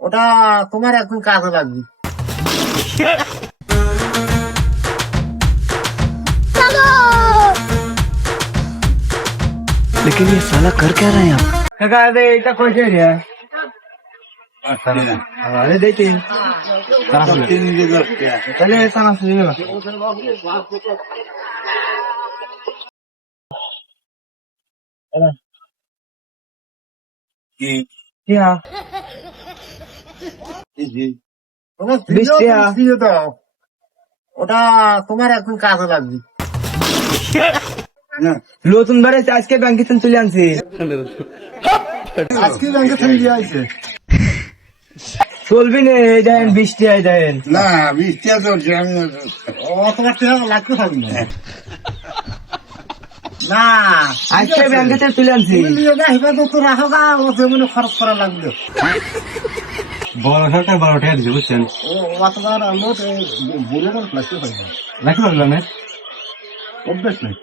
ওটা তোমার এখন কাজে লাগবে। लेकिन ये साला कर क्या रहे हैं आप? কাকা এটা কইছে রে আরে দেখি তাহলে সানা শুনে তোমার 20 টাকা। দিয়ে দাও, ওটা তোমার এখন কাজে লাগবে। নতুন বারে আজকে ব্যাংকে তুলে আনছি আজকে ব্যাংকে থেকে দিয়ে আসছে। চলবি না এই দেন 20 টাকা দেন না 20 টাকা চলছে আমি তোমার টাকা লাগতে থাকবে না। না আজকে ব্যাংকে তুলে আনছি তুমি নিয়ে যা হিবা তো রাখো গা, ও যেমন খরচ করা লাগবে। বড় সরকার 12 টাকা দিছে বুঝছেন ও অতবার লোট বলে না লাগতে থাকবে, রাখতে পারলাম না অভ্যাস নাই।